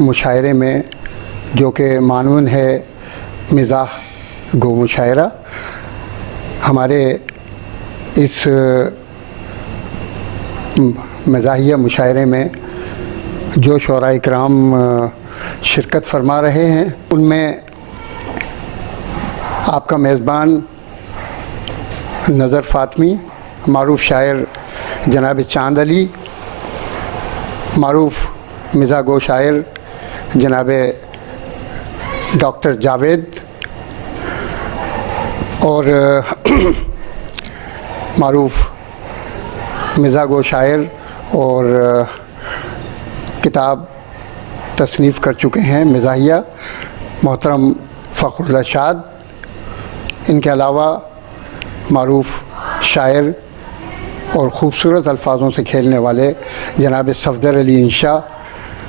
मुशायरे में जो कि मानून है मिज़ाह गो मुशायरा, हमारे इस मज़ाहिया मुशायरे में जो शोराए इकराम शिरकत फरमा रहे हैं, उनमें आपका मेज़बान नज़र फ़ातमी, मारूफ़ शायर जनाब चांद अली, मारूफ़ मिज़ाह गो शायर जनाब डॉक्टर जावेद और मारूफ़ मिज़ाह गो शायर और किताब तसनीफ़ कर चुके हैं मिज़ाहिया मोहतरम फ़खरुल्लाह शाद। इनके अलावा मारूफ़ शायर और ख़ूबसूरत अल्फाजों से खेलने वाले जनाब सफ़दर अली इंशा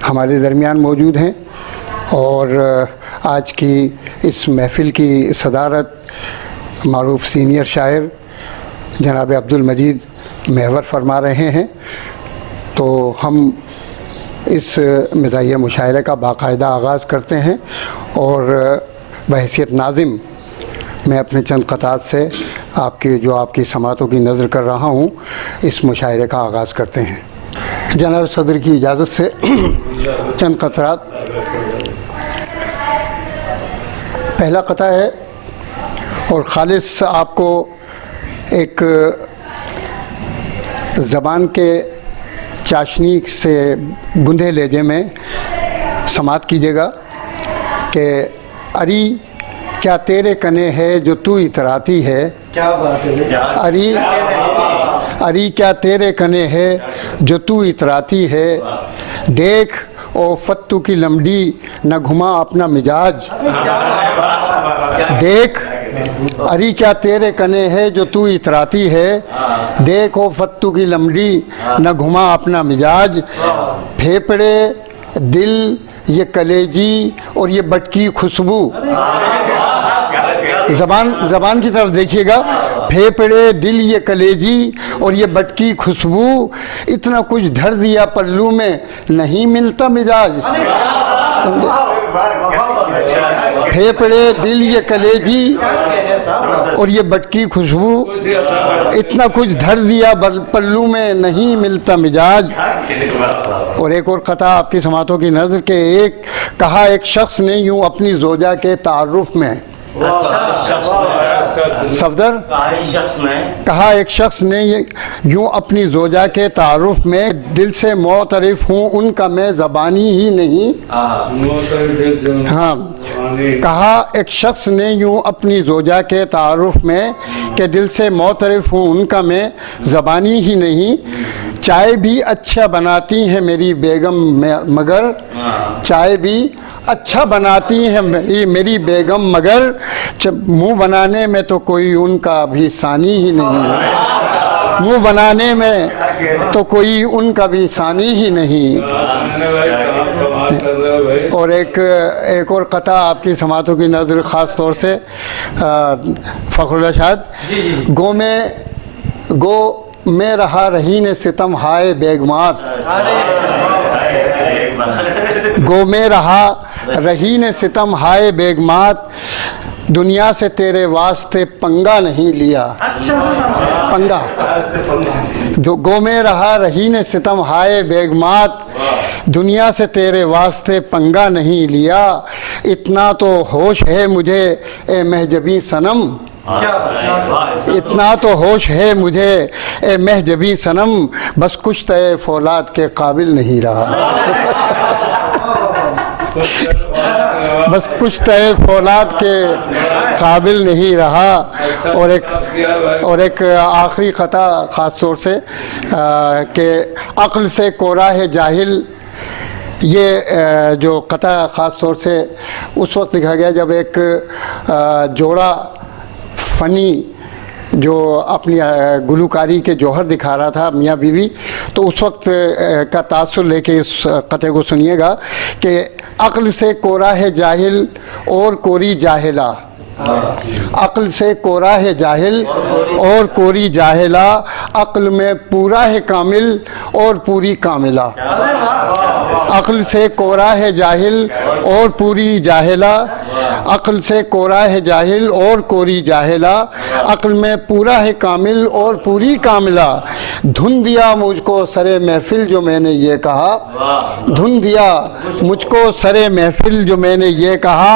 हमारे दरमियान मौजूद हैं और आज की इस महफ़िल की सदारत मारूफ़ सीनियर शायर जनाब अब्दुल मजीद महवर फरमा रहे हैं। तो हम इस मज़ाहिया मुशायरे का बाकायदा आगाज़ करते हैं और बहैसियत नाज़िम मैं अपने चंद क़तात से आपकी समातों की नज़र कर रहा हूँ, इस मुशायरे का आगाज़ करते हैं। जनाब सदर की इजाज़त से चंद क़तरात। पहला क़ता है और ख़ालिस आपको एक ज़बान के चाशनी से गुंधे लहजे में समात कीजिएगा कि अरी क्या तेरे कने है जो तू इतराती है। क्या बात है। अरी क्या तेरे कने है जो तू इतराती है, देख ओ फत्तू की लमड़ी न घुमा अपना मिजाज। देख अरी क्या तेरे कने है जो तू इतराती है, देख ओ फत्तू की लमड़ी न घुमा अपना मिजाज। फेफड़े दिल ये कलेजी और ये बटकी खुशबू। ज़बान की तरफ देखिएगा। फेफड़े दिल ये कलेजी और ये बटकी खुशबू, इतना कुछ धर दिया पल्लू में नहीं मिलता मिजाज। फेफड़े दिल ये कलेजी और ये बटकी खुशबू, इतना कुछ धर दिया पल्लू में नहीं मिलता मिजाज। और एक और क़ता आपकी समातों की नज़र के कहा एक शख्स ने यूँ अपनी ज़ोजा के तारुफ में। सफदर कहा एक शख्स ने यूँ अपनी ज़ोजा के तारुफ में, दिल से मोतरिफ हूँ उनका मैं ज़बानी ही नहीं। हाँ, कहा एक शख्स ने यूँ अपनी ज़ोजा के तारुफ में कि दिल से मोतरिफ हूँ उनका मैं ज़बानी ही नहीं। चाय भी अच्छा बनाती हैं मेरी बेगम मगर, चाय भी अच्छा बनाती हैं मेरी बेगम मगर, मुँह बनाने में तो कोई उनका भी सानी ही नहीं है। मुँह बनाने में तो कोई उनका भी सानी ही नहीं। और एक और क़ता आपकी समातों की नज़र ख़ास तौर से फ़खरुल्लाह शाद। गो में रहा रही ने सितम हाय बेगमात। गो में रहा रही ने सितम हाय बेगमात, दुनिया से तेरे वास्ते पंगा नहीं लिया। पंगा। गो में रहा रही ने सितम हाय बेगमात, दुनिया से तेरे वास्ते पंगा नहीं लिया। इतना तो होश है मुझे ए महजबी सनम, इतना तो होश है मुझे ए महजबी सनम, बस कुछ तय फौलाद के काबिल नहीं रहा। बस कुछ तय फौलाद के काबिल नहीं रहा। और एक आखिरी क़ता ख़ास तौर से कि अक्ल से कोरा है जाहिल। ये जो क़ता ख़ास तौर से उस वक्त लिखा गया जब एक जोड़ा फ़नी जो अपनी गुलकारी के जौहर दिखा रहा था मियाँ बीवी, तो उस वक्त का तासुर लेके इस क़ते को सुनिएगा कि अक्ल से कोरा है जाहिल और कोरी जाहिला। अक्ल से कोरा है जाहिल और कोरी जाहिला, अक्ल में पूरा है कामिल और पूरी कामिला। अक्ल से कोरा है जाहिल और पूरी जाहिला, अक्ल से कोरा है जाहिल और कोरी जाहिला, अक्ल में पूरा है कामिल और पूरी कामिला। धुन दिया मुझको सरे महफिल जो मैंने ये कहा, धुन दिया मुझको सरे महफिल जो मैंने ये कहा,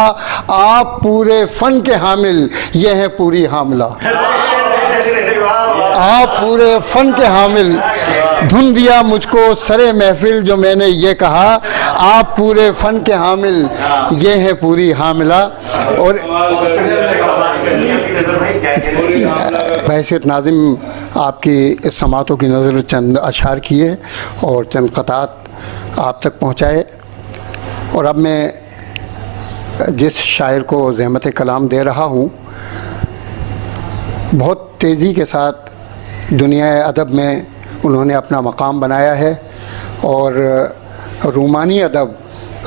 आप पूरे फ़न के हामिल ये है पूरी हामिला, आप पूरे फ़न के हामिल। धुन दिया मुझको सरे महफिल जो मैंने ये कहा, आप पूरे फ़न के हामिल ये है पूरी हामिला। और बहसियत नाज़िम आपकी समातों की नज़र चंद अशार किए और चंद क़तात आप तक पहुँचाए। और अब मैं जिस शायर को ज़हमत कलाम दे रहा हूँ, बहुत तेज़ी के साथ दुनिया अदब में उन्होंने अपना मकाम बनाया है और रूमानी अदब,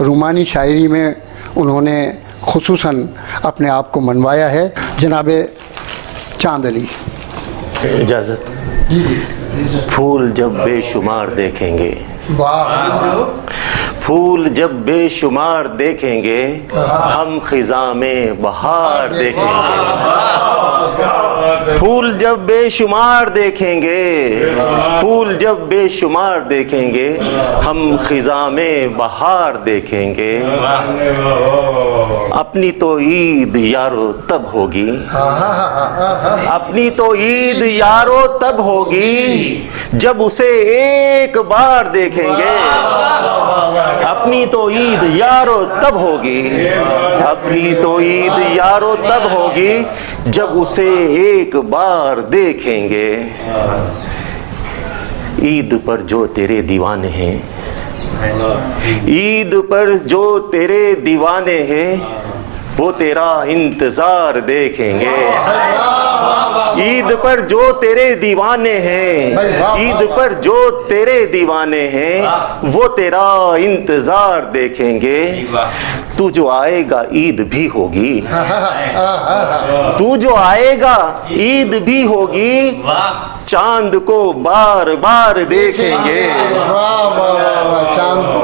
रूमानी शायरी में उन्होंने खुसूसन अपने आप को मनवाया है। जनाब चांद अली, इजाज़त। फूल जब बेशुमार देखेंगे, फूल जब बेशुमार देखेंगे, हम खिज़ां में बहार देखेंगे। फूल जब बेशुमार देखेंगे, फूल जब बेशुमार देखेंगे, हम खिज़ां में बहार देखेंगे। अपनी तो ईद यारो तब होगी, अपनी तो ईद यारो तब होगी, जब उसे एक बार देखेंगे। अपनी तो ईद यारो तब होगी, अपनी तो ईद यारो तब होगी, जब उसे एक बार देखेंगे। ईद पर जो तेरे दीवाने हैं, ईद पर जो तेरे दीवाने हैं, वो तेरा इंतजार देखेंगे। ईद पर जो तेरे दीवाने हैं, ईद पर जो तेरे दीवाने हैं, वो तेरा इंतजार देखेंगे। तू जो आएगा ईद भी होगी, तू जो आएगा ईद भी होगी, चांद को बार बार देखेंगे।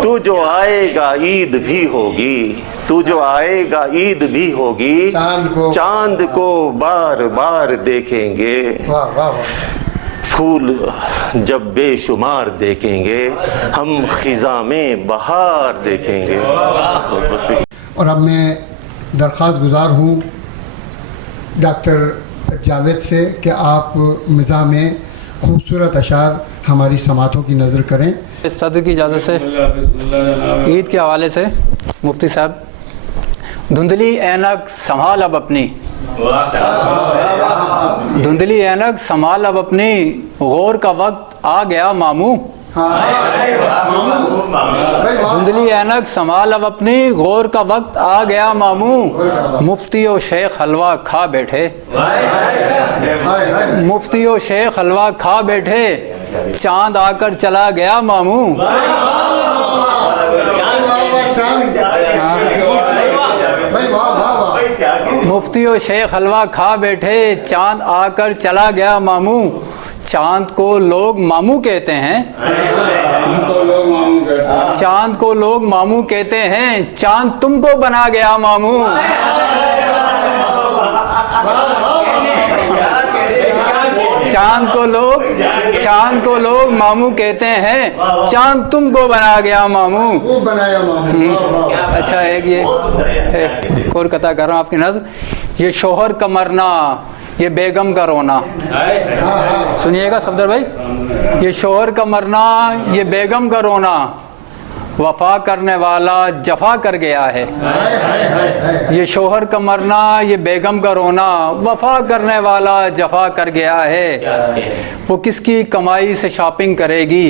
तू जो आएगा ईद भी होगी, तू जो आएगा ईद भी होगी, चांद को बार बार देखेंगे। फूल जब बेशुमार देखेंगे, हम खिज़ां में बहार देखेंगे। और अब मैं दरख्वास्त गुजार हूँ डॉक्टर जावेद से कि आप मिज़ाह में खूबसूरत अशार हमारी समातों की नज़र करें। इस सदर की इजाज़त से ईद के हवाले से मुफ्ती साहब, धुंधली ऐनक संभाल अब अपनी, धुंधली ऐनक संभाल अब अपनी, गौर का वक्त आ गया मामू। धुंधली ऐनक संभाल अब अपनी, गौर का वक्त आ गया मामू। मुफ्ती और शेख हलवा खा बैठे, मुफ्ती और शेख हलवा खा बैठे, चांद आकर चला गया मामू। मुफ्ती और शेख हलवा खा बैठे, चांद आकर चला गया मामू। चांद को लोग मामू कहते हैं, चांद को लोग मामू कहते हैं, चांद तुमको बना गया मामू। चांद को लोग मामू कहते हैं, चांद तुमको बना गया मामू। वो बनाया मामू। अच्छा, एक ये और कथा कर रहा हूँ आपकी नज़र। ये शोहर का मरना, ये बेगम का रोना। सुनिएगा सफदर भाई, ये शोहर का मरना, ये बेगम का रोना, वफा करने वाला जफा कर गया है। ये शोहर का मरना, ये बेगम का रोना, वफा करने वाला जफा कर गया है। वो किसकी कमाई से शॉपिंग करेगी,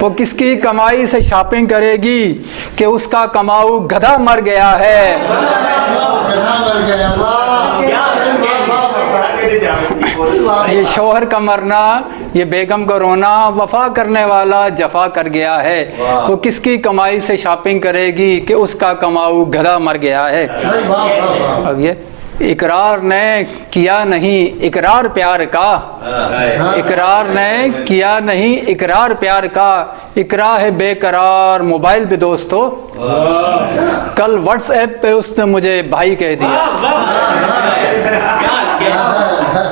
वो किसकी कमाई से शॉपिंग करेगी कि उसका कमाऊ गधा मर गया है। ये शोहर का मरना, ये बेगम का रोना, वफा करने वाला जफा कर गया है। वो किसकी कमाई से शॉपिंग करेगी कि उसका कमाऊ गधा मर गया है। अब ये इकरार ने किया नहीं इकरार प्यार का, इकरार ने किया नहीं इकरार प्यार का, इकरा है बेकरार मोबाइल पे दोस्तों। कल व्हाट्सएप पे उसने मुझे भाई कह दिया,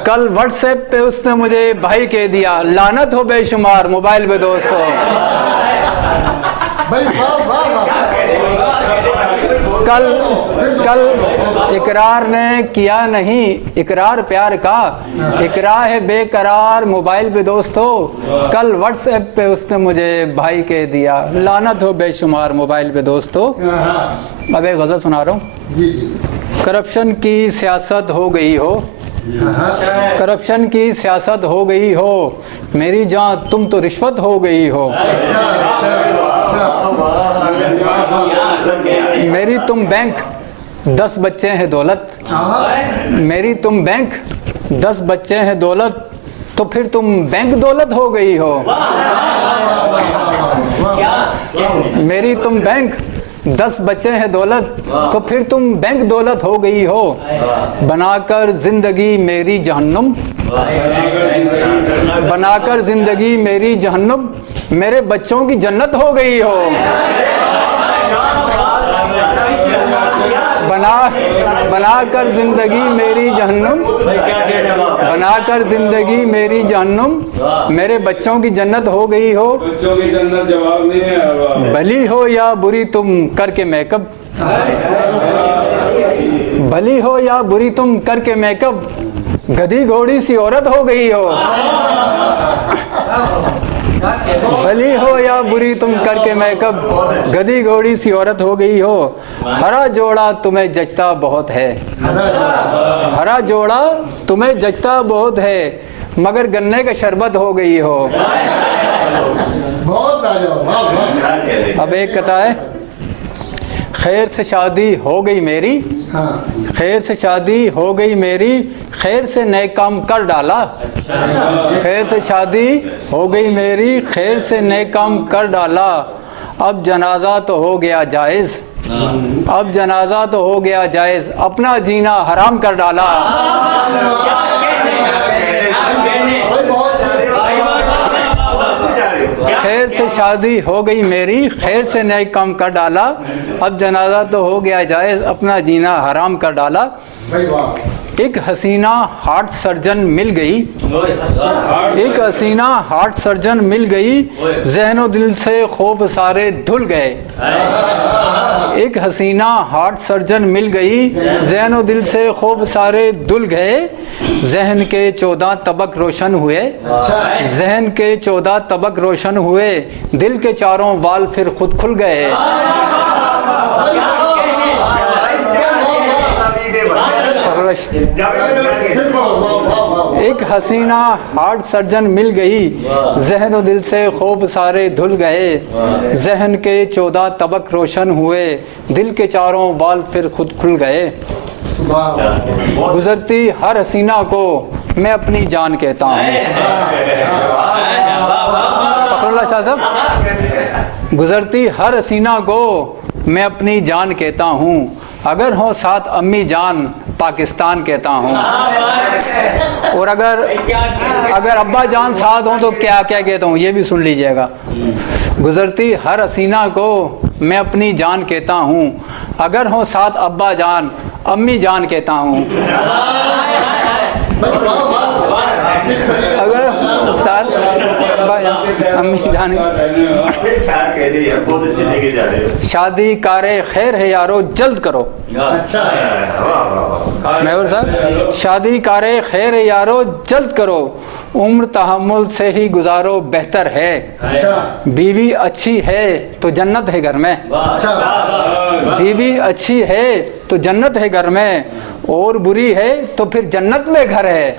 कल व्हाट्सएप पे उसने मुझे भाई कह दिया, लानत हो बेशुमार मोबाइल पे दोस्तों। कल कल इकरार ने किया नहीं इकरार प्यार का, इकरा है बेकरार मोबाइल पे दोस्तों। कल व्हाट्सएप पे उसने मुझे भाई कह दिया, लानत हो बेशुमार मोबाइल पे दोस्तों। अब एक गज़ल सुना रहा हूँ। करप्शन की सियासत हो गई हो, करप्शन की सियासत हो गई हो, मेरी जान तुम तो रिश्वत हो गई हो। मेरी तुम बैंक 10 बच्चे हैं दौलत, मेरी तुम बैंक 10 बच्चे हैं दौलत, तो फिर तुम बैंक दौलत हो गई हो। मेरी तुम बैंक 10 बच्चे हैं दौलत, तो फिर तुम बैंक दौलत हो गई हो। बनाकर जिंदगी मेरी जहन्नुम, बनाकर जिंदगी मेरी जहन्नुम, मेरे बच्चों की जन्नत हो गई हो। बनाकर जिंदगी मेरी जहन्नुम, बनाकर जिंदगी मेरी जहन्नुम, मेरे बच्चों की जन्नत हो गई हो। बच्चों की जन्नत जवाब नहीं है। भली हो या बुरी तुम करके मेकअप, भली हो या बुरी तुम करके मेकअप, गधी घोड़ी सी औरत हो गई हो। भली हो या बुरी तुम करके मेकअप, गधी घोड़ी सी औरत हो गई हो। हरा जोड़ा तुम्हें जचता बहुत है, हरा जोड़ा तुम्हें जचता बहुत है, मगर गन्ने का शरबत हो गई हो। अब एक कथा है। खैर से शादी हो गई मेरी, खैर से शादी हो गई मेरी, खैर से नए काम कर डाला। खैर से शादी हो गई मेरी, खैर से नए काम कर डाला। अब जनाजा तो हो गया जायज़, अब जनाजा तो हो गया जायज़, अपना जीना हराम कर डाला। खैर से शादी हो गई मेरी, खैर से नए काम कर डाला। अब जनाजा तो हो गया जायज़, अपना जीना हराम कर डाला। एक हसीना हार्ट सर्जन मिल गई, एक हसीना हार्ट सर्जन मिल गई, ज़हनो दिल से खौफ सारे धुल गए। एक हसीना हार्ट सर्जन मिल गई, ज़हनो दिल से खौफ सारे धुल गए। जहन के 14 तबक रोशन हुए, जहन के 14 तबक रोशन हुए, दिल के चारों वाल फिर खुद खुल गए। एक हसीना हार्ट सर्जन मिल गई, जहन और दिल से खौफ सारे धुल गए। जहन के 14 तबक रोशन हुए, दिल के चारों वाल फिर खुद खुल गए। गुजरती हर हसीना को मैं अपनी जान कहता हूँ। पकड़ला शाह साहब, गुजरती हर हसीना को मैं अपनी जान कहता हूँ, अगर हो साथ अम्मी जान पाकिस्तान कहता हूँ। और अगर अब्बा जान साथ हों तो क्या क्या कहता हूँ, ये भी सुन लीजिएगा। गुजरती हर हसीना को मैं अपनी जान कहता हूँ, अगर हो साथ अब्बा जान अम्मी जान कहता हूँ। अगर साथ अब्बा जान अम्मी जान। शादी कारे खैर है यारो जल्द करो। मेहर साहब, शादी कारे खैर है यारो जल्द करो, उम्र तहम्मुल से ही गुजारो बेहतर है। बीवी अच्छी है तो जन्नत है घर में, बीवी अच्छी है तो जन्नत है घर में, और बुरी है तो फिर जन्नत में घर है।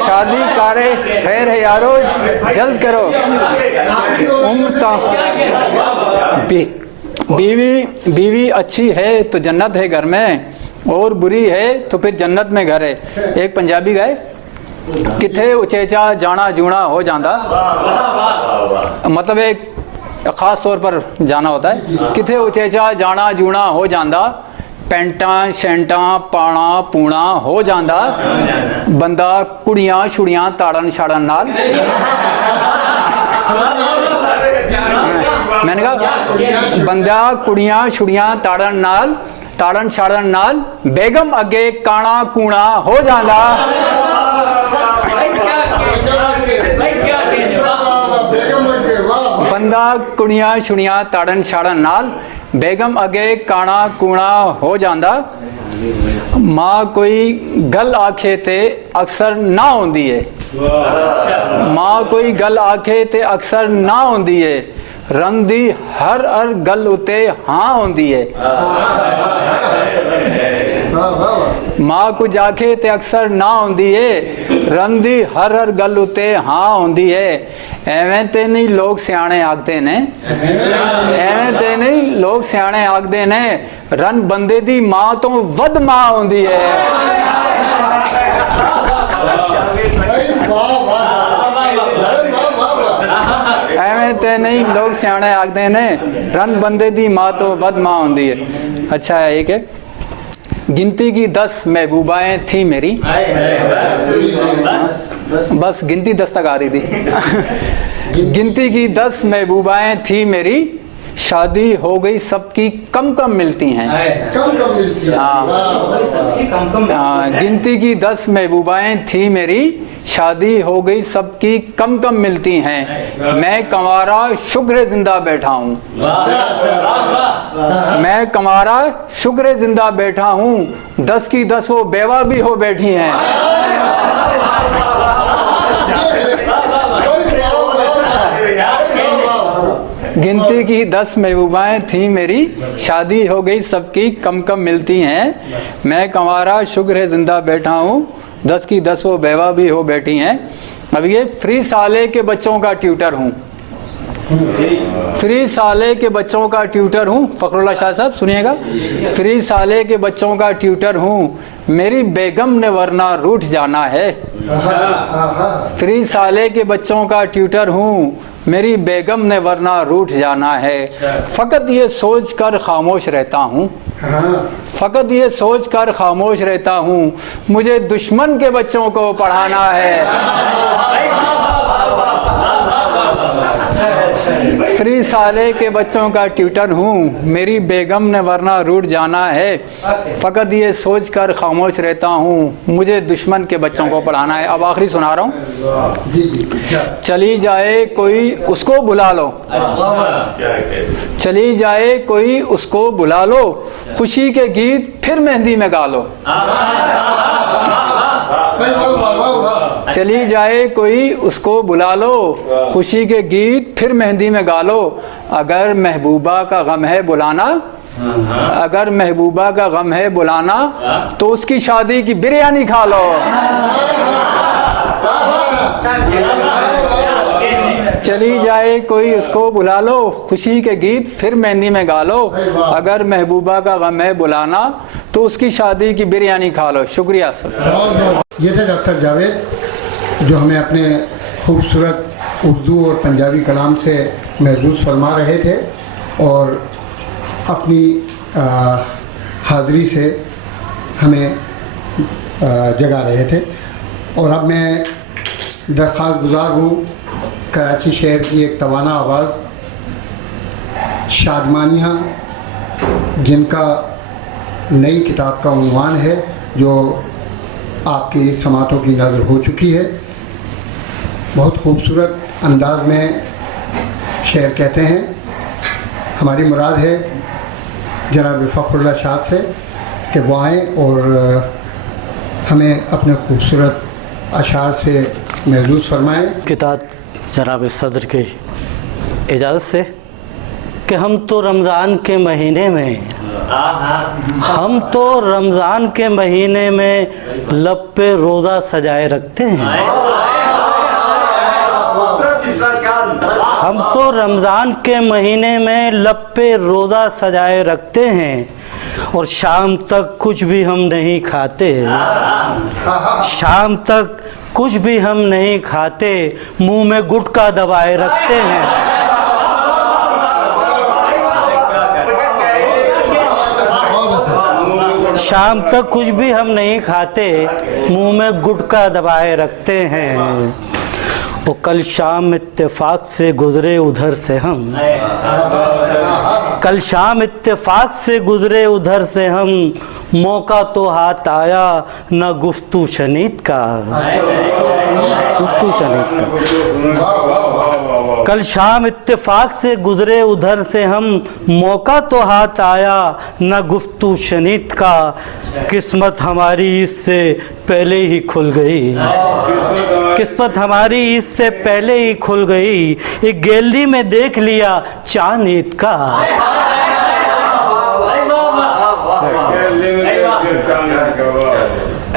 शादी कारे खैर है यारो जल्द करो, बीवी अच्छी है तो जन्नत है घर में, और बुरी है तो फिर जन्नत में घर है। एक पंजाबी गाए, किथे उचेचा जाना जूना हो जाता, मतलब एक ख़ास तौर पर जाना होता है। किथे उचेचा जाना जूना हो जांदा, पैंटा शैंटा पाना पूना हो जांदा, बंदा कुड़ियां छुड़ियां ताड़न छाड़न नाल। मैंने कहा बंदा कुड़ियां छुड़ियां ताड़न छाड़न नाल, बेगम अगे काना कूना हो जांदा। बंदा कुड़ियां छुड़ियां ताड़न छाड़न नाल, बेगम अगे काना कूना हो जांदा। माँ कोई गल आखे ते अक्सर ना होंदी है, माँ कोई गल आखे ते अक्सर ना होंदी है, रंदी हर गल उते हाँ होंदी है। माँ कुछ आखे ते अक्सर ना होंदी है, रंदी हर गल उते हाँ होंदी है। एवें ते नहीं लोग सियाने आखदे ने, एवें ते नहीं लोग सियाने आखदे ने, रन बंदे दी माँ तो वध माँ होंदी है। एवें ते नहीं लोग सियाने आखदे ने, रन बंदे दी माँ तो वध माँ होंदी है। अच्छा है एक है, गिनती की 10 महबूबाएं थी मेरी, बस गिनती 10 तक आ रही थी। गिनती की 10 महबूबाएं थी मेरी, शादी हो गई सबकी कम कम मिलती हैं। गिनती की 10 महबूबाएं थी मेरी, शादी हो गई सबकी कम कम मिलती हैं। मैं कंवारा शुक्र जिंदा बैठा हूँ, मैं कंवारा शुक्र जिंदा बैठा हूँ, 10 की 10 वो बेवा भी हो बैठी हैं। गिनती की 10 महबूबाएं थी मेरी, शादी हो गई सबकी कम कम मिलती हैं। मैं कंवारा शुक्र है जिंदा बैठा हूँ, 10 की 10 वो बेवा भी हो बैठी हैं। अब ये फ्री साले के बच्चों का ट्यूटर हूँ, फ्री साले के बच्चों का ट्यूटर हूँ। फखरुल्लाह शाह साहब सुनिएगा, फ्री साले के बच्चों का ट्यूटर हूँ, मेरी बेगम ने वरना रूठ जाना है। फ्री साले के बच्चों का ट्यूटर हूँ, मेरी बेगम ने वरना रूठ जाना है। फ़कत ये सोच कर खामोश रहता हूँ, फ़कत ये सोच कर खामोश रहता हूँ, मुझे दुश्मन के बच्चों को पढ़ाना है। फ्री साले के बच्चों का ट्यूटर हूँ, मेरी बेगम ने वरना रूठ जाना है। फ़कत ये सोच कर खामोश रहता हूँ, मुझे दुश्मन के बच्चों को पढ़ाना है। अब आखिरी सुना रहा हूँ। चली जाए कोई उसको बुला लो, चली जाए कोई उसको बुला लो, खुशी के गीत फिर मेहंदी में गा लो। चली जाए कोई उसको बुला लो, खुशी के गीत फिर मेहंदी में गा लो। अगर महबूबा का गम है बुलाना, अगर महबूबा का गम है बुलाना, तो उसकी शादी की बिरयानी खा लो। चली जाए कोई उसको बुला लो, खुशी के गीत फिर मेहंदी में गा लो। अगर महबूबा का गम है बुलाना, तो उसकी शादी की बिरयानी खा लो। शुक्रिया सर। ये थे डॉक्टर जावेद, जो हमें अपने खूबसूरत उर्दू और पंजाबी कलाम से महसूस फरमा रहे थे और अपनी हाज़िरी से हमें जगा रहे थे। और अब मैं दरख्वास्त गुजार हूँ कराची शहर की एक तवाना आवाज़ शादमानिया, जिनका नई किताब का उन्वान है, जो आपकी समातों की नज़र हो चुकी है। बहुत खूबसूरत अंदाज में शेर कहते हैं। हमारी मुराद है जनाब फ़खरुल्लाह शाह से कि वो आएँ और हमें अपने खूबसूरत अशार से महसूस फरमाएँ। किताब जनाब सदर की इजाज़त से कि हम तो रमज़ान के महीने में, हम तो रमज़ान के महीने में लब पे रोज़ा सजाए रखते हैं। हम तो रमज़ान के महीने में लब पे रोज़ा सजाए रखते हैं और शाम तक कुछ भी हम नहीं खाते, शाम तक कुछ भी हम नहीं खाते, मुंह में गुटखा दबाए रखते हैं। शाम तक कुछ भी हम नहीं खाते, मुंह में गुटखा दबाए रखते हैं। वो कल शाम इत्तेफाक से गुजरे उधर से हम, कल शाम इत्तेफाक से गुजरे उधर से हम, मौका तो हाथ आया न गुफ्तू शनीत का, गुफ्तू शनीत का। कल शाम इत्तेफाक से गुजरे उधर से हम, मौका तो हाथ आया न गुफ्तू शनीत का। किस्मत हमारी इससे पहले ही खुल गई, किस्मत हमारी इससे पहले ही खुल गई। एक गैलरी में देख लिया चांद ईद का।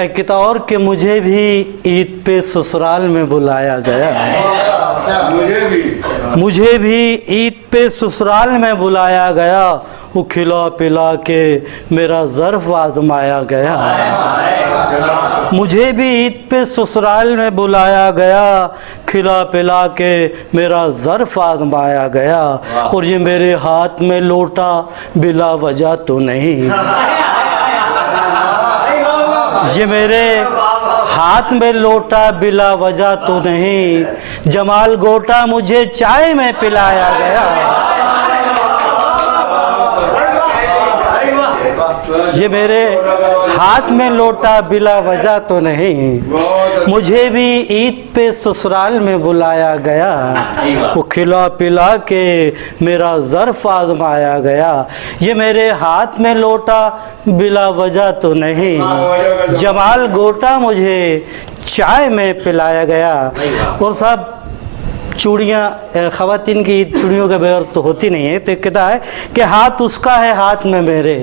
एक किता और के मुझे भी ईद पे ससुराल में बुलाया गया, मुझे भी ईद पे ससुराल में बुलाया गया। वो खिला पिला के मेरा ज़र्फ आजमाया गया, मुझे भी ईद पे ससुराल में बुलाया गया। खिला पिला के मेरा ज़र्फ आजमाया गया। और ये मेरे हाथ में लोटा बिला वजह तो नहीं, ये मेरे हाथ में लोटा बिला वजह तो नहीं। जमाल गोटा मुझे चाय में पिलाया गया, ये मेरे हाथ में लोटा बिला वजह तो नहीं। मुझे भी ईद पे ससुराल में बुलाया गया। वो खिला पिला के मेरा ज़र्फ आजमाया गया। ये मेरे हाथ में लोटा बिला वजह तो नहीं। जमाल गोटा मुझे चाय में पिलाया गया। और साहब चूड़ियाँ ख़वातीन की चूड़ियों के बगैर तो होती नहीं है। तो कहता है कि हाथ उसका है हाथ में मेरे,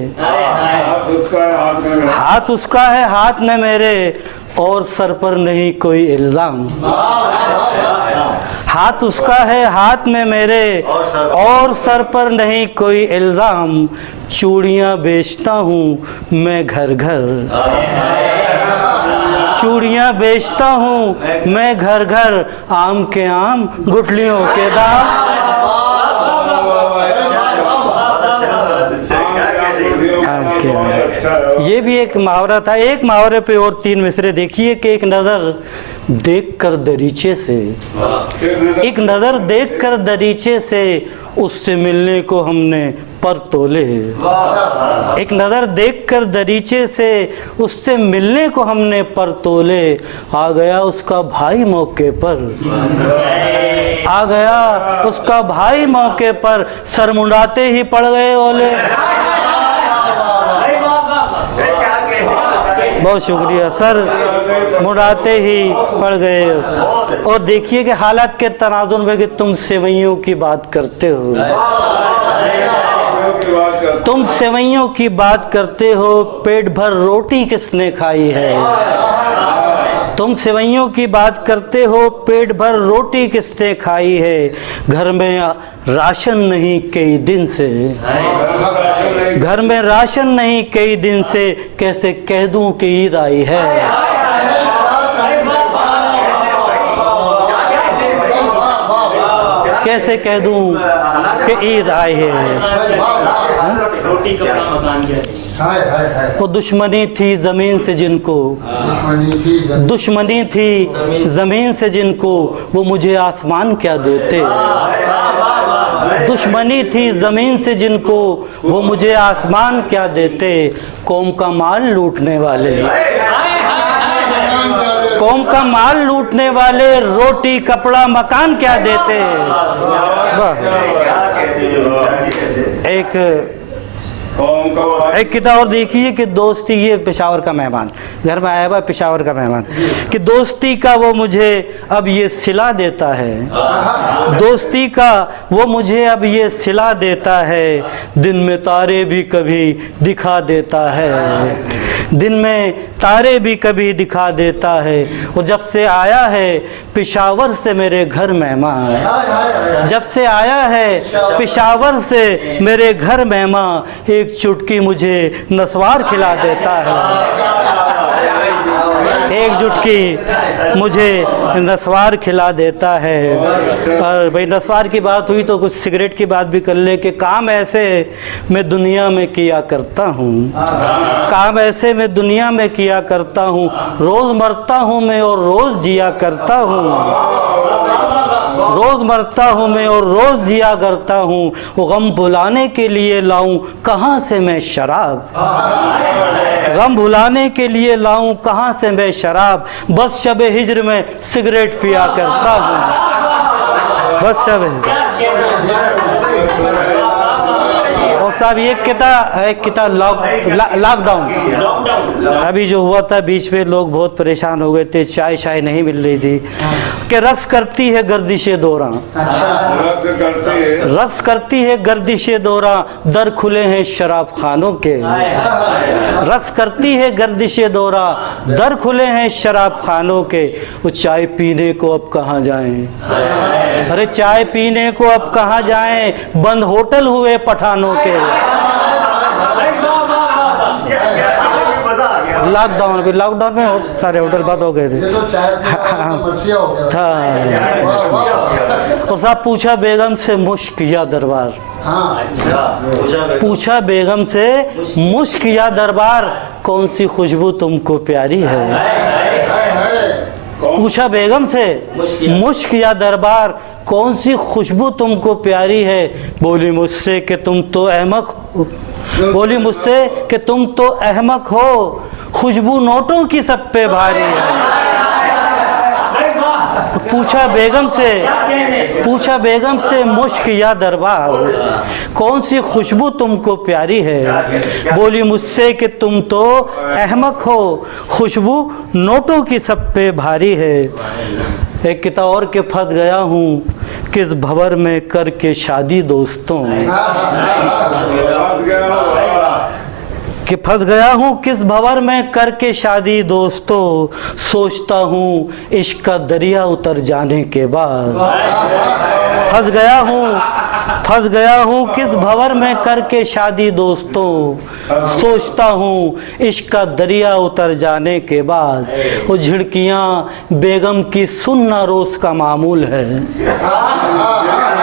हाथ उसका है हाथ में मेरे, और सर पर नहीं कोई इल्ज़ाम। हाथ उसका है हाथ में मेरे, और सर पर नहीं कोई इल्ज़ाम। चूड़ियाँ बेचता हूँ मैं घर घर, चूड़ियाँ बेचता हूँ मैं घर घर। आम के आम गुठलियों के दाम। ये भी एक मुहावरा था। एक मुहावरे पे और 3 मिसरे देखिए कि एक नज़र देख कर दरीचे से, एक नज़र देख कर दरीचे से, उससे मिलने को हमने पर तोले। एक नज़र देख कर दरीचे से, उससे मिलने को हमने पर तोले। आ गया उसका भाई मौके पर, आ गया उसका भाई मौके पर, सर मुंडाते ही पड़ गए ओले। बहुत शुक्रिया। सर मुड़ाते ही पड़ गए। और देखिए कि हालात के तनाजुर में कि तुम सेवइयों की बात करते हो, तुम सेवइयों की बात करते हो, पेट भर रोटी किसने खाई है। तुम सेवइयों की बात करते हो, पेट भर रोटी किसने खाई है। घर में राशन नहीं कई दिन से, घर में राशन नहीं कई दिन से, कैसे कह दूं कि ईद आई है। कैसे कह दूं कि ईद आई है। वो दुश्मनी थी ज़मीन से जिनको, दुश्मनी थी ज़मीन से जिनको, वो मुझे आसमान क्या देते। दुश्मनी थी ज़मीन से जिनको, वो मुझे आसमान क्या देते। कौम का माल लूटने वाले, कौम का माल लूटने वाले, रोटी कपड़ा मकान क्या देते। एक किताब और देखिए कि दोस्ती, ये पेशावर का मेहमान घर में आया हुआ, पेशावर का मेहमान, कि दोस्ती का वो मुझे अब ये सिला देता है, दोस्ती का वो मुझे अब ये सिला देता है। दिन में तारे भी कभी दिखा देता है, दिन में तारे भी कभी दिखा देता है। और जब से आया है पेशावर से मेरे घर मेहमान, जब से आया है पेशावर से मेरे घर मेहमान, एक चुटकी मुझे नस्वार खिला देता है। एक चुटकी मुझे नस्वार खिला देता है। और भाई नस्वार की बात हुई तो कुछ सिगरेट की बात भी कर ले कि काम ऐसे मैं दुनिया में किया करता हूँ, काम ऐसे मैं दुनिया में किया करता हूँ, रोज़ मरता हूँ मैं और रोज़ जिया करता हूँ, रोज़ मरता हूँ मैं और रोज़ जिया करता हूँ। वो गम भुलाने के लिए लाऊं कहाँ से मैं शराब, गम भुलाने के लिए लाऊं कहाँ से मैं शराब, बस शब हिज्र में सिगरेट पिया करता हूँ, बस शब और साहब ये किताब लॉकडाउन अभी जो हुआ था बीच में लोग बहुत परेशान हो गए थे, चाय नहीं मिल रही थी कि रक्स करती है गर्दिशे दौरा, रक्स करती है गर्दिशे दौरा, दर खुले हैं शराब खानों के, रक्स करती है गर्दिशे दौरा, दर खुले हैं शराब खानों के। वो चाय पीने को अब कहाँ जाएं, अरे चाय पीने को अब कहाँ जाएं, बंद होटल हुए पठानों के। लॉकडाउन में सारे होटल बंद हो गए थे। और साहब पूछा बेगम से मुश्क या दरबार, पूछा बेगम से मुश्क या दरबार, कौन सी खुशबू तुमको प्यारी है, पूछा बेगम से मुश्क या दरबार, कौन सी खुशबू तुमको प्यारी है। बोली मुझसे कि तुम तो अहमक हो, बोली मुझसे कि तुम तो अहमक हो, खुशबू नोटों की सब पे भारी है। पूछा बेगम से मुश्क या दरबार, कौन सी खुशबू तुमको प्यारी है। बोली मुझसे कि तुम तो अहमक हो, खुशबू नोटों की सब पे भारी है। एक किता और के फंस गया हूँ किस भंवर में करके शादी दोस्तों, कि फंस गया हूँ किस भंवर में करके शादी दोस्तों, सोचता हूँ इश्क का दरिया उतर जाने के बाद। फंस गया हूँ किस भंवर में करके शादी दोस्तों, सोचता हूँ इश्क का दरिया उतर जाने के बाद। वो झिड़कियाँ बेगम की सुनना रोज़ का मामूल है,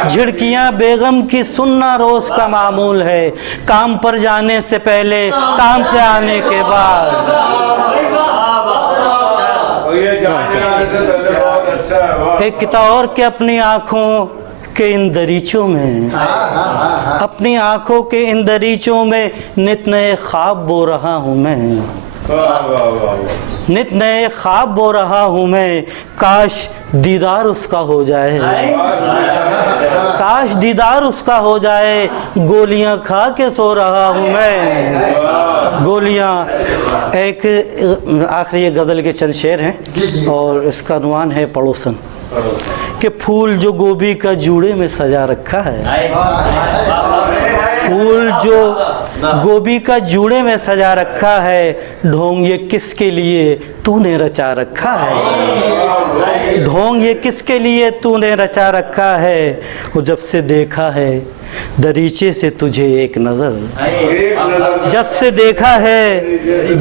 झिड़कियाँ बेगम की सुनना रोज़ का मामूल है, काम पर जाने से पहले काम से आने के बाद। एक किता और के अपनी आँखों के इन दरीचों में, अपनी आँखों के इन दरीचों में नित नए ख्वाब बो रहा हूँ मैं, नित नए ख्वाब बो रहा हूँ मैं। काश दीदार उसका हो जाए, काश दीदार उसका हो जाए, गोलियां खा के सो रहा हूँ मैं, गोलियां। एक आखिरी ये गज़ल के चंद शेर हैं और इसका अनुमान है पड़ोसन, कि फूल जो गोभी का जूड़े में सजा रखा है, फूल जो गोभी का जूड़े में सजा रखा है, ढोंग ये किसके लिए तूने रचा रखा है, ढोंग ये किसके लिए तूने रचा रखा है। वो जब से देखा है दरीचे से तुझे एक नज़र, जब से देखा है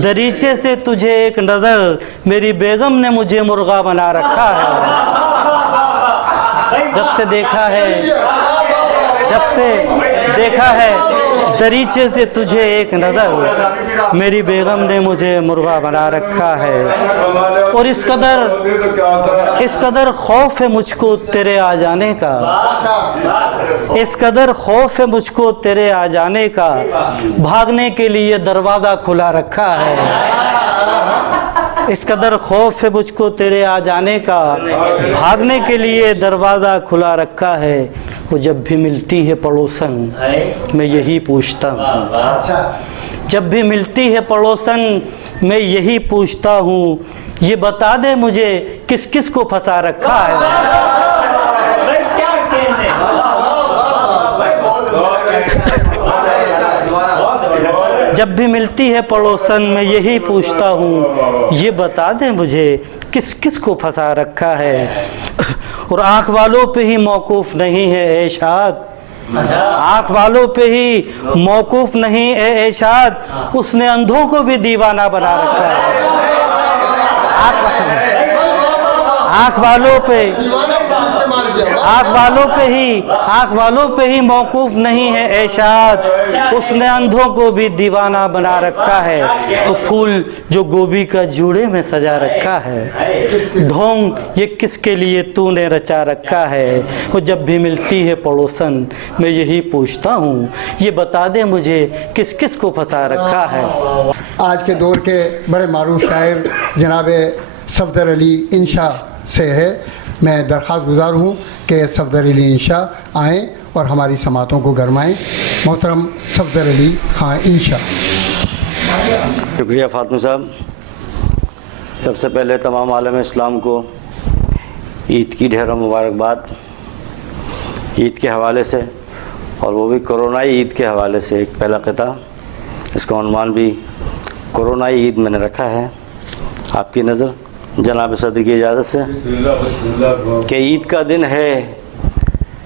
दरीचे से तुझे एक नज़र, मेरी बेगम ने मुझे मुर्गा बना रखा है। जब से देखा है दरीचे से तुझे एक नज़र, मेरी बेगम ने मुझे मुर्गा बना रखा है। और इस कदर खौफ है मुझको तेरे आ जाने का, इस कदर खौफ है मुझको तेरे आ जाने का, भागने के लिए दरवाज़ा खुला रखा है। इस कदर खौफ है मुझको तेरे आ जाने का, भागने के लिए दरवाज़ा खुला रखा है। वो जब भी मिलती है पड़ोसन मैं यही पूछता हूँ, जब भी मिलती है पड़ोसन मैं यही पूछता हूँ, ये बता दे मुझे किस किस को फंसा रखा है। जब भी मिलती है पड़ोसन मैं यही पूछता हूँ, ये बता दें मुझे किस किस को फंसा रखा है। और आँख वालों पे ही मौकूफ़ नहीं है एशाद, आँख वालों पे ही मौकूफ़ नहीं है एशाद, उसने अंधों को भी दीवाना बना रखा है। आँख वालों पे ही मौकूफ नहीं है ऐशाद, उसने अंधों को भी दीवाना बना रखा है। वो फूल जो गोभी का जूड़े में सजा रखा है, ढोंग ये किसके लिए तूने रचा रखा है। वो जब भी मिलती है पड़ोसन मैं यही पूछता हूँ, ये बता दे मुझे किस किस को फंसा रखा है। आज के दौर के बड़े मारूफ शायर जनाब सफदर अली इंशा से है। मैं दरख्वास्त गुजार हूँ कि सफदर अली इंशा आएँ और हमारी समातों को गरमाएँ। मोहतरम सफदर अली ख़ां इंशा। शुक्रिया फातिमा साहब। सबसे पहले तमाम आलम इस्लाम को ईद की ढेरों मुबारकबाद। ईद के हवाले से, और वो भी कोरोनाई ईद के हवाले से, एक पहला क़िता, इसका उन्वान भी कोरोनाई ईद मैंने रखा है आपकी नज़र जनाब सदर की इजाज़त से, कि ईद का दिन है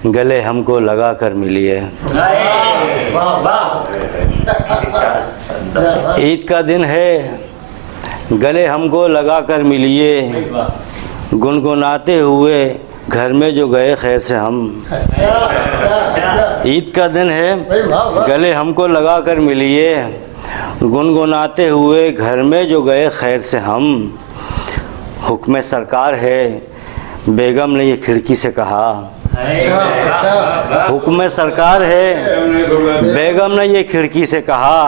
गले हमको लगा कर मिलिए। ईद का दिन है गले हमको लगा कर मिलिए, गुनगुनाते हुए घर में जो गए खैर से हम। ईद का दिन है गले हमको लगा कर मिलिए, गुनगुनाते हुए घर में जो गए खैर से हम। हुक्म सरकार है बेगम ने ये खिड़की से कहा। हुक्म सरकार है बेगम ने ये खिड़की से कहा,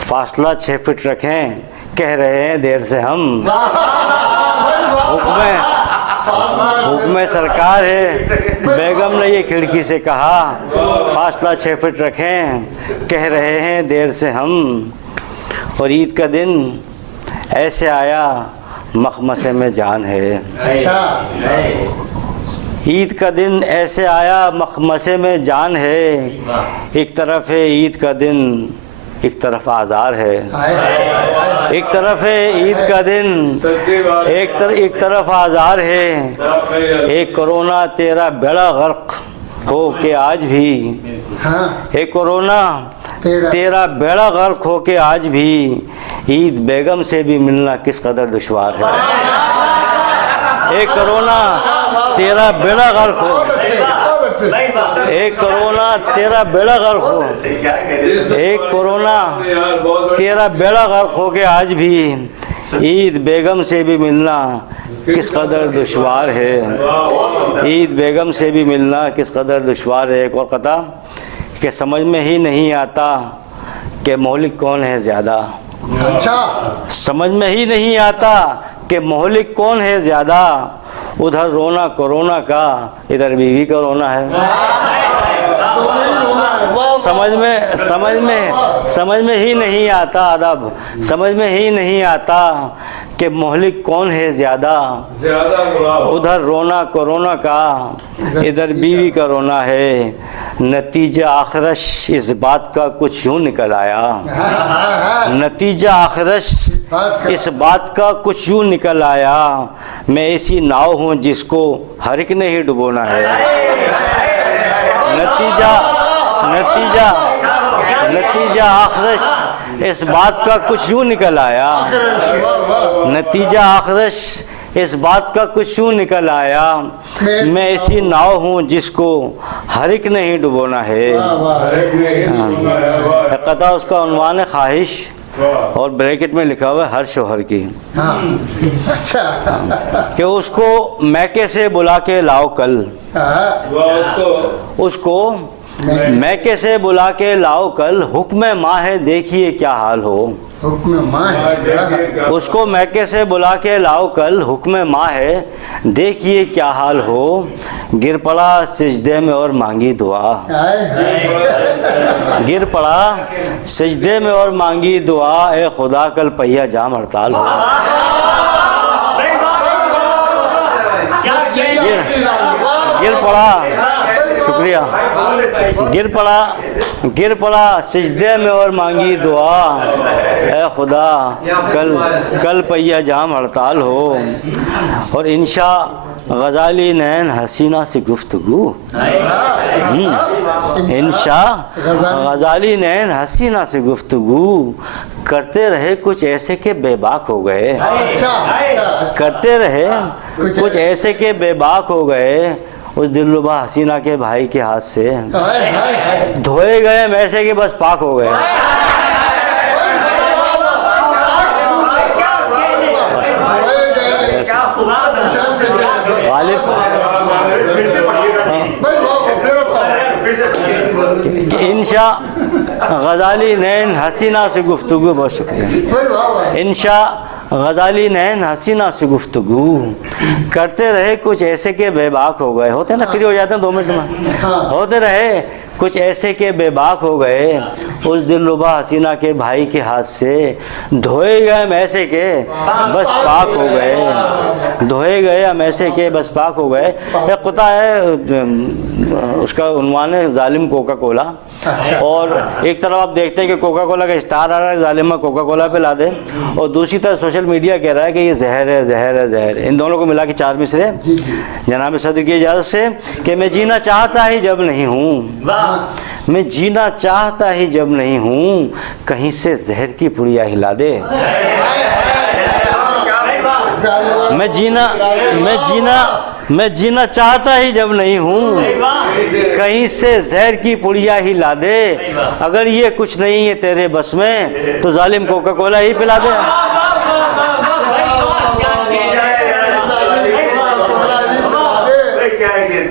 फासला 6 फीट रखें कह रहे हैं देर से हम। हुक्म सरकार है बेगम ने ये खिड़की से कहा, फासला 6 फीट रखें कह रहे हैं देर से हम। और ईद का दिन ऐसे आया मखमसे में जान है। ईद का दिन ऐसे आया मखमसे में जान है, एक तरफ है ईद का दिन एक तरफ आज़ार है। एक तरफ है ईद का दिन एक तरफ आज़ार है। एक कोरोना तेरा बेड़ा गर्क हो के आज भी, एक कोरोना तेरा बेड़ा गर्क हो के आज भी, ईद बेगम से भी मिलना किस कदर दुश्वार है। एक कोरोना तेरा बेड़ा गर्क हो, एक कोरोना तेरा बेड़ा गर्क हो, एक कोरोना तेरा बेड़ा गर्क हो के आज भी, ईद बेगम से भी मिलना किस कदर दुश्वार है। ईद बेगम से भी मिलना किस कदर दुश्वार है। एक और कथा कि समझ में ही नहीं आता कि मोहलिक कौन है ज़्यादा। समझ में ही नहीं आता कि मोहलिक कौन है ज़्यादा, उधर रोना कोरोना का इधर बीवी का रोना है। समझ में ही नहीं आता अदब, समझ में ही नहीं आता कि मोहलिक कौन है ज़्यादा, उधर रोना कोरोना का इधर बीवी का रोना है। नतीजा आखिरश इस बात का कुछ यूँ निकल आया, नतीजा आखिरश इस बात का कुछ यूँ निकल आया, मैं ऐसी नाव हूँ जिसको हर एक ने ही डुबोना है। नतीजा आखिरश इस बात का कुछ यूँ निकल आया, नतीजा आखिरश इस बात का कुछ यूँ निकल आया, मैं ऐसी नाव हूँ जिसको हर एक ने ही डुबोना है। कथा उसका उन्वान है ख्वाहिश, और ब्रैकेट में लिखा हुआ है हर शोहर की। कि उसको मैके से बुला के लाओ कल, उसको मैके से बुला के लाओ कल, हुक्म माँ है देखिए क्या हाल हो। हुक्म माँ है, उसको मैके से बुला के लाओ कल, हुक्म माँ है देखिए क्या हाल हो। गिर पड़ा सिजदे में और मांगी दुआ, गिर पड़ा सिजदे में और मांगी दुआ, ए खुदा कल पहिया जाम हड़ताल हो। गिर पड़ा, शुक्रिया, गिर पड़ा सिजदे में और मांगी दुआ, ए खुदा कल पहिया जाम हड़ताल हो। और इंशा गज़ाली नैन हसीना से गुफ्तगू, इंशा गजाली नैन हसीना से गुफ्तगू करते रहे कुछ ऐसे के बेबाक हो गए, करते रहे कुछ ऐसे के बेबाक हो गए उस दिलरुबा हसीना के भाई के हाथ से, धोए गए हम ऐसे के बस पाक हो गए। इंशा गजाली नैन हसीना से गुफ्तगू, बहुत शुक्रिया। इंशा गजाली नैन हसीना से गुफ्तगू करते रहे कुछ ऐसे के बेबाक हो गए, होते ना फ्री हो जाते हैं 2 मिनट में, होते रहे कुछ ऐसे के बेबाक हो गए उस दिलरुबा हसीना के भाई के हाथ से, धोए गए हम ऐसे के बस पाक हो गए, धोए गए हम ऐसे के बस पाक हो गए। एक कुत्ता है, उसका उन्वान है जालिम कोका कोला, और एक तरफ आप देखते हैं कि कोका कोला का स्टार आ रहा है, जालिम कोका कोला पे ला दे, और दूसरी तरफ सोशल मीडिया कह रहा है कि ये जहर है, जहर है, जहर है। इन दोनों को मिला के 4 मिसरे जनाब सदर की इजाज़त से कि मैं जीना चाहता ही जब नहीं हूँ, मैं जीना चाहता ही जब नहीं हूँ, कहीं से जहर की पुड़िया हिला दे। मैं जीना चाहता ही जब नहीं हूँ, कहीं से जहर की पुड़िया ही ला दे। अगर ये कुछ नहीं है तेरे बस में तो जालिम कोका कोला ही पिला दे।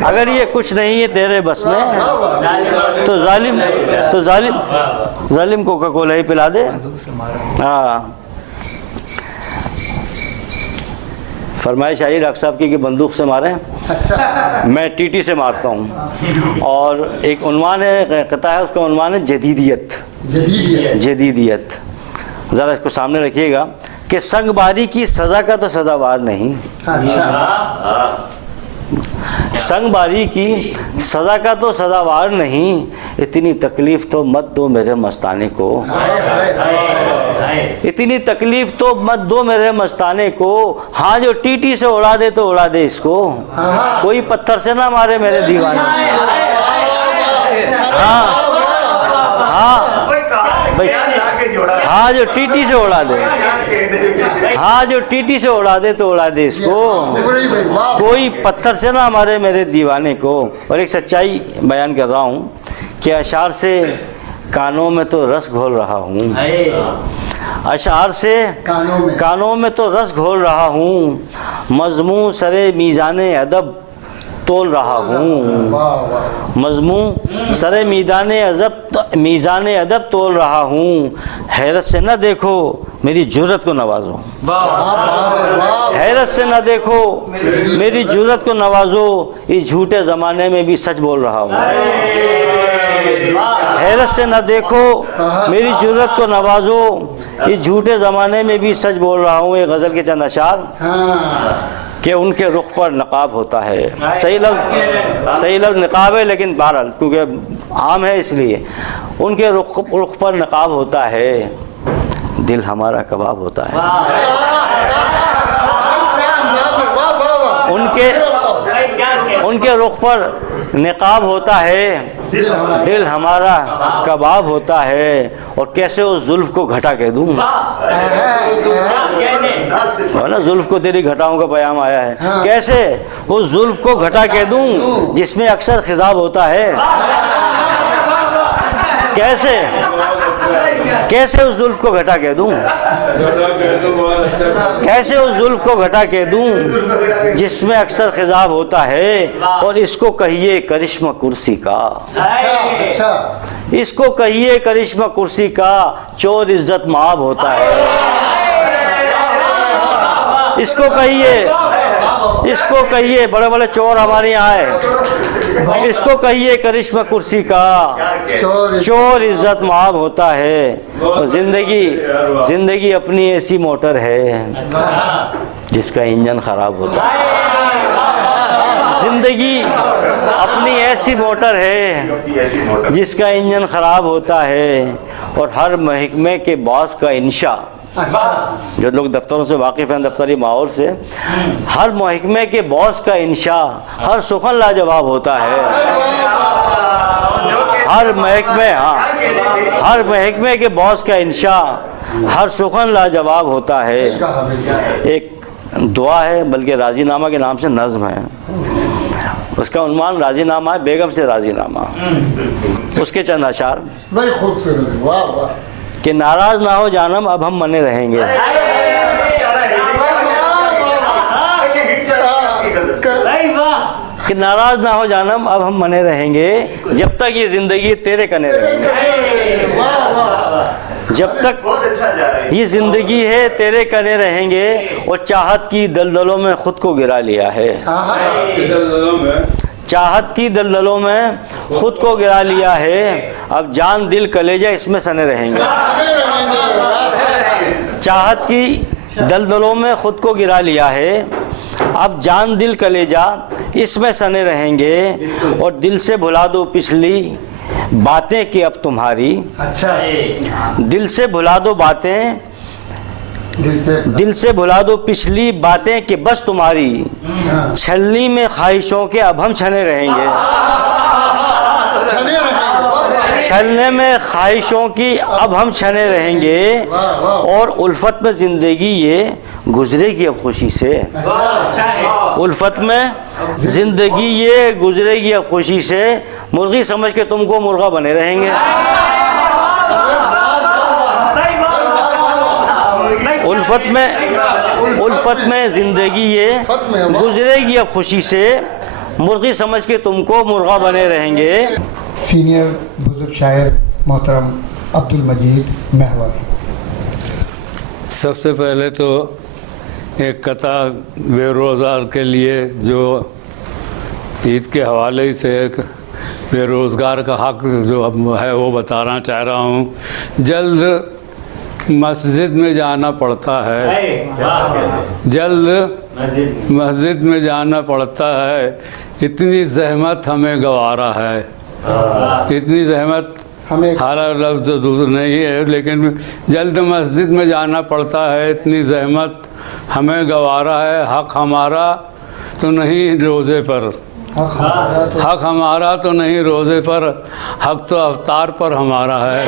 अगर ये कुछ नहीं है तेरे बस में तो जालिम कोका कोला ही पिला दे। हाँ, फरमाइश आई डॉक्टर साहब की कि बंदूक से मारें, मैं टीटी से मारता हूँ। और एक उन्वान है, कता है, उसका उन्वान है जदीदियत। जदीदियत ज़रा इसको सामने रखिएगा कि संगबारी की सज़ा का तो सज़ावार नहीं, संगबारी की सज़ा का तो सज़ावार नहीं, इतनी तकलीफ़ तो मत दो मेरे मस्ताने को, इतनी तकलीफ़ तो मत दो मेरे मस्ताने को। हाँ, जो टीटी से उड़ा दे तो उड़ा दे इसको, कोई पत्थर से ना मारे मेरे दीवाने। हाँ हाँ, जो टीटी से उड़ा दे, हाँ, जो टीटी से उड़ा दे तो उड़ा दे इसको, कोई पत्थर से ना मारे मेरे दीवाने को। और एक सच्चाई बयान कर रहा हूँ कि अशार से कानों में तो रस घोल रहा हूँ, अशार से कानों में तो रस घोल रहा हूँ, मजमू सरे मीज़ाने अदब तोल रहा हूँ, मजमू सरे मीज़ाने अदब तोल रहा हूँ। हैरत से न देखो मेरी जुर्रत को नवाजो, हैरत से न देखो मेरी जुर्रत को नवाजो, इस झूठे ज़माने में भी सच बोल रहा हूँ। हैरत से न देखो मेरी जुर्रत को नवाजो, इस झूठे ज़माने में भी सच बोल रहा हूँ। ये गज़ल के चंद अशार कि उनके रुख पर नकाब होता है, सही लफ्ज़ नकाब है, लेकिन बहरहाल क्योंकि आम है इसलिए उनके रुख पर नकाब होता है, दिल हमारा कबाब होता है। उनके रुख पर नकाब होता है, दिल हमारा कबाब होता है। और कैसे उस जुल्फ को घटा के दूँ, ना जुल्फ को तेरी घटाओं का पैगाम आया है, कैसे उस जुल्फ को घटा के दूँ जिसमें अक्सर खिजाब होता है। कैसे उस जुल्फ को घटा के दूँ, कैसे उस जुल्फ को घटा के दूँ जिसमें अक्सर खिजाब होता है। और इसको कहिए करिश्मा कुर्सी का, इसको कहिए करिश्मा कुर्सी का, चोर इज्जत माब होता है। इसको कहिए बड़े बड़े चोर हमारे यहाँ है, इसको कहिए करिश्मा कुर्सी का, चोर इज्जत माब होता है। और जिंदगी अपनी ऐसी मोटर है जिसका इंजन खराब होता है। जिंदगी अपनी ऐसी मोटर है जिसका इंजन खराब होता है। और हर महकमे के बॉस का इंशा, जो लोग दफ्तरों से वाकिफ़ हैं, दफ्तरी माहौल से, हर महकमे के बॉस का इंशा हर सुखन लाजवाब होता है। हर महकमे, हाँ, हर महकमे के बॉस का इंशा हर सुखन लाजवाब होता है। एक दुआ है, बल्कि राजीनामा के नाम से नज़्म है, उसका उन्वान राजीनामा है, बेगम से राजीनामा। उसके चंद अशार भाई खूबसूरत, वाह वाह। कि नाराज ना हो जानम अब हम मने रहेंगे, कि नाराज ना हो जानम अब हम मने रहेंगे, जब तक ये जिंदगी तेरे कने रहेंगे, जब तक ये जिंदगी है तेरे कने रहेंगे। और चाहत की दलदलों में खुद को गिरा लिया है, चाहत की दलदलों में खुद को गिरा लिया है, अब जान दिल कलेजा इसमें सने रहेंगे। चाहत की दलदलों में खुद को गिरा लिया है, अब जान दिल कलेजा इसमें सने रहेंगे। और दिल से भुला दो पिछली बातें कि अब तुम्हारी, अच्छा, दिल से भुला दो बातें, दिल से भुला दो पिछली बातें कि बस तुम्हारी, छलनी में ख्वाहिशों के अब हम छने रहेंगे, छलने में ख्वाहिशों की अब हम छने रहेंगे। और उल्फत में ज़िंदगी ये गुजरेगी अब खुशी से, उल्फत में ज़िंदगी ये गुजरेगी अब खुशी से, मुर्गी समझ के तुमको मुर्गा बने रहेंगे। उल्फत में ज़िंदगी ये गुजरेगी अब खुशी से, मुर्गी समझ के तुमको मुर्गा बने रहेंगे। सीनियर बुजुर्ग शायर मोहतरम अब्दुल मजीद महवर। सबसे पहले तो एक कथा बेरोज़गार के लिए जो ईद के हवाले से एक बेरोज़गार का हक जो है वो बताना चाह रहा हूँ। जल्द मस्जिद में जाना पड़ता है, जल्द मस्जिद में जाना पड़ता है, इतनी ज़हमत हमें गवारा है, इतनी ज़हमत हमें, हालांकि लफ्ज़ दूसरा नहीं है, लेकिन जल्द मस्जिद में जाना पड़ता है, इतनी ज़हमत हमें गवारा है। हक हमारा तो नहीं रोज़े पर, हक हमारा तो नहीं रोज़े पर, हक तो अवतार पर हमारा है।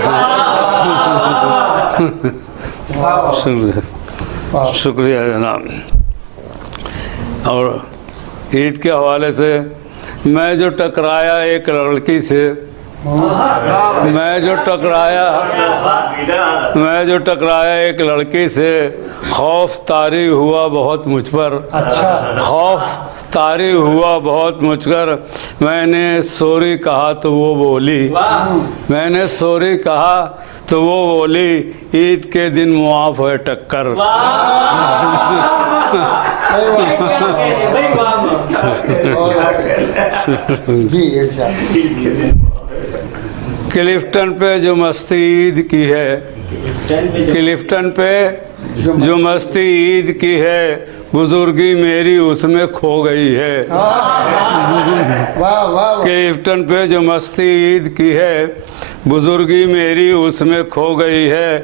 शुक्रिया जनाब। और ईद के हवाले से मैं जो टकराया एक लड़की से, मैं जो टकराया एक लड़की से, खौफ तारी हुआ बहुत मुझ पर, खौफ तारी हुआ बहुत मुझ पर। मैंने सॉरी कहा तो वो बोली, मैंने सॉरी कहा तो वो बोली, ईद के दिन मुआफ है टक्कर। क्लिफ्टन पे जो मस्ती ईद की है, क्लिफ्टन पे जो मस्ती ईद की है, बुजुर्गी मेरी उसमें खो गई है। क्लिफ्टन पे जो मस्ती ईद की है, बुजुर्गी मेरी उसमें खो गई है।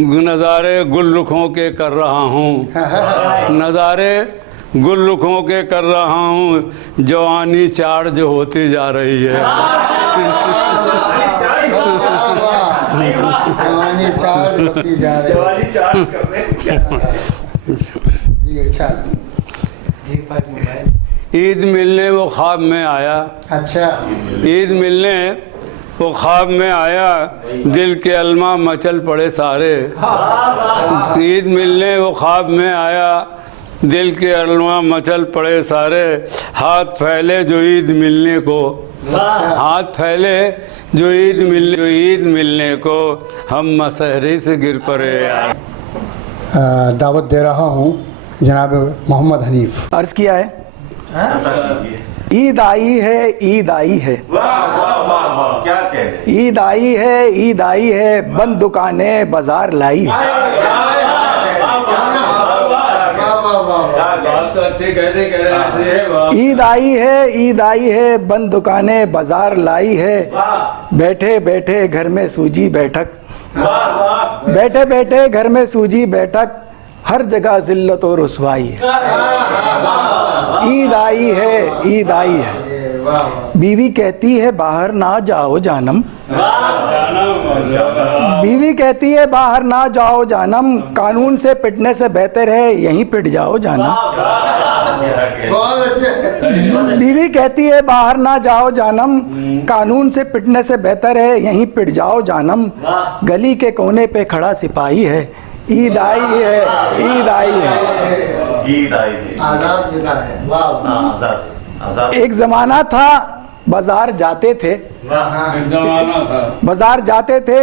नज़ारे गुल रुखों के कर रहा हूँ, नज़ारे गुल रुखों के कर रहा हूँ, जवानी चार्ज होती जा रही है। जवानी चार्ज होती जा रही है। ईद मिलने वो ख्वाब में आया, अच्छा, ईद मिलने वो ख्वाब में आया, दिल के अलमा मचल पड़े सारे। ईद मिलने वो ख्वाब में आया, दिल के अलमा मचल पड़े सारे। हाथ फैले जो ईद मिलने को, हाथ फैले जो ईद मिलने को, हम मसहरी से गिर पड़े यार। दावत दे रहा हूँ जनाब मोहम्मद हनीफ। अर्ज़ किया है, ईद आई है, ईद आई है, क्या कह रहे? ईद आई है, ईद आई है, बंद दुकानें बाजार लाई है। ईद आई है, ईद आई है, बंद दुकानें बाजार लाई है, बैठे बैठे घर में सूजी बैठक, बैठे बैठे घर में सूजी बैठक, हर जगह जिल्लत और रुसवाई है। ईद आई है, ईद आई है। बीवी कहती है बाहर ना जाओ जानम, बीवी कहती है बाहर ना जाओ जानम, कानून से पिटने से बेहतर है यहीं पिट जाओ जानम। बीवी कहती है बाहर ना जाओ जानम, कानून से पिटने से बेहतर है यहीं पिट जाओ जानम। गली के कोने पे खड़ा सिपाही है, ईद आई है, ईद आई है, ईद आई है, आजाद विदा है। वाह, आजाद आजाद। एक जमाना था बाजार जाते थे, एक जमाना था, बाजार जाते थे,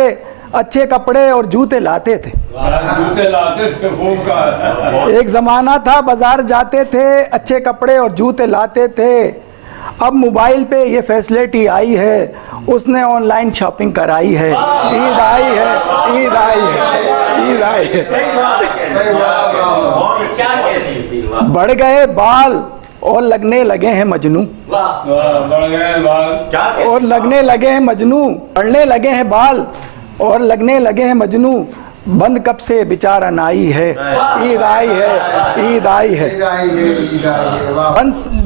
अच्छे कपड़े और जूते लाते थे। जूते लाते थे खूब का। एक जमाना था बाजार जाते थे, अच्छे कपड़े और जूते लाते थे। अब मोबाइल पे ये फैसिलिटी आई है, उसने ऑनलाइन शॉपिंग कराई है। ईद आई है, ईद आई है, ईद आई है। बढ़ गए बाल और लगने लगे हैं मजनू, बढ़ गए बाल और लगने लगे हैं मजनू, बढ़ने लगे हैं बाल और लगने लगे हैं मजनू। बंद कब से बेचारा नाई है, ईद आई है, ईद आई है।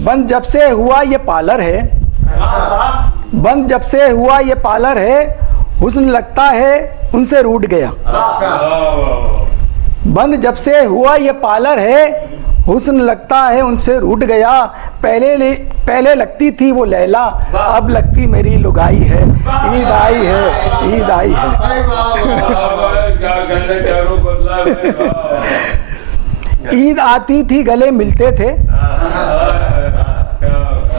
बंद जब से हुआ ये पार्लर है, बंद जब से हुआ ये पार्लर है, हुस्न लगता है उनसे रूठ गया। बंद जब से हुआ ये पार्लर है, हुस्न लगता है उनसे रूठ गया। पहले लगती थी वो लैला, अब लगती मेरी लुगाई है। ईद आई है, ईद आई है। क्या करने क्या रूप बदला है। ईद आती थी गले मिलते थे,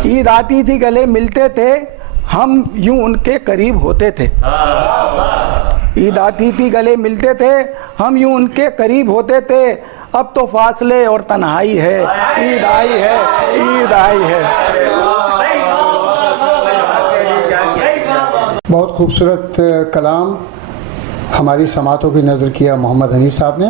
ईद आती थी गले मिलते थे, हम यूं उनके करीब होते थे। ईद आती थी गले मिलते थे, हम यूं उनके करीब होते थे। अब तो फासले और तन्हाई है। ईद आई है, ईद आई है। बहुत खूबसूरत कलाम हमारी समातों की नज़र किया मोहम्मद हनीफ साहब ने।